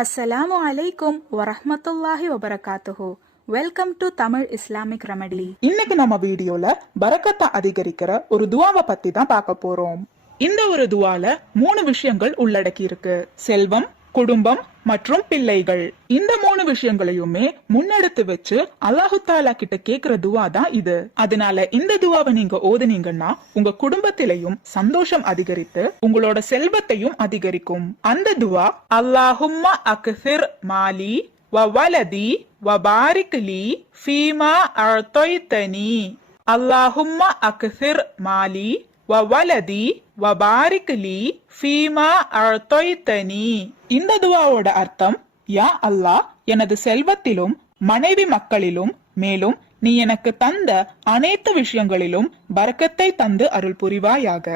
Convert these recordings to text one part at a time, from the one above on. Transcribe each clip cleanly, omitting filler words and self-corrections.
அஸ்ஸலாமு அலைக்கும் வரஹ்மத்துல்லாஹி வபரகாத்துஹு. Welcome to Tamil Islamic remedy. இன்னைக்கு நம்ம வீடியோல பரக்கத்தை அதிகரிக்கிற ஒரு துவாவை பத்தி தான் பார்க்க போறோம். இந்த ஒரு துவால 3 விஷயங்கள் உள்ளடக்கி இருக்கு. செல்வம், குடும்பம் மற்றும் பிள்ளைகள். இந்த 3 விஷயங்களையுமே முன்னெடுத்து வச்சு அல்லாஹு தாலா கிட்ட கேக்குற துவா தான் இது. அதனால இந்த துவாவை நீங்க ஓதுனீங்கன்னா உங்க குடும்பத்திலையும் சந்தோஷம் அதிகரித்து உங்களோட செல்வத்தையும் அதிகரிக்கும். அந்த துவா அல்லாஹும்ம அக்ஸிர் மாலி வ வலதி வ பாரிக் லீ ஃபீமா அஅதைதனி. அல்லாஹும்ம அக்ஸிர் மாலி வ வலதி வ பாரிக் லீ ஃபீமா அஅதைதனி. இந்த துவாவோட அர்த்தம், யா அல்லாஹ், எனது செல்வத்திலும் மனைவி மக்களிலும் மேலும் நீ எனக்கு தந்த அனைத்து விஷயங்களிலும் பரக்கத்தை தந்து அருள் புரிவாயாக.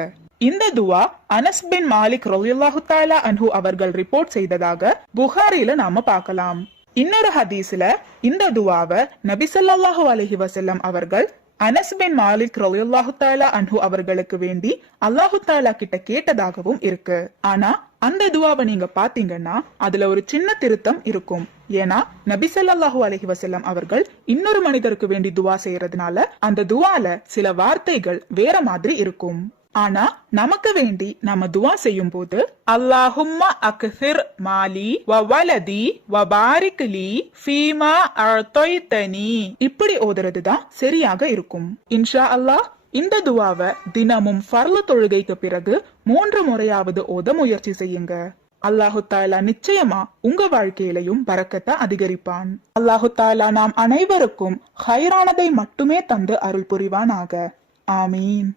இந்த துவா அனஸ் பின் மாலிக் ரலியல்லாஹு தஆலா அன்ஹு அவர்கள் ரிப்போர்ட் செய்ததாக புகாரில நாம பார்க்கலாம். இன்னொரு ஹதீஸ்ல இந்த துவாவை நபி ஸல்லல்லாஹு அலைஹி வஸல்லம் அவர்கள் அனஸ் பின் மாலிக் ரலியல்லாஹு தஆலா அன்ஹு அவர்களுக்கு வேண்டி அல்லாஹு தஆலா கிட்ட கேட்டதாகவும் இருக்கு. ஆனா அந்த துவாவை நீங்க பாத்தீங்கன்னா அதுல ஒரு சின்ன திருத்தம் இருக்கும். ஏன்னா நபி ஸல்லல்லாஹு அலைஹி வஸல்லம் அவர்கள் இன்னொரு மனிதருக்கு வேண்டி துவா செய்யறதுனால அந்த துவால சில வார்த்தைகள் வேற மாதிரி இருக்கும். ஆனா நமக்கு வேண்டி நம்ம துவா செய்யும் போது அல்லாஹும்ம அக்ஸிர் மாலி வ வலதி வ பாரிக் லீ ஃபீமா அஅதைதனி இப்படி ஓதுறதுதான் சரியாக இருக்கும். இன்ஷா அல்லாஹ் இந்த துவாவை தினமும் ஃபர்லு தொழுகைக்கு பிறகு 3 முறையாவது ஓத முயற்சி செய்யுங்க. அல்லாஹு தாலா நிச்சயமா உங்க வாழ்க்கையிலையும் பரக்கத்தை அதிகரிப்பான். அல்லாஹு தாலா நாம் அனைவருக்கும் ஹைரானதை மட்டுமே தந்து அருள் புரிவானாக. ஆமீன்.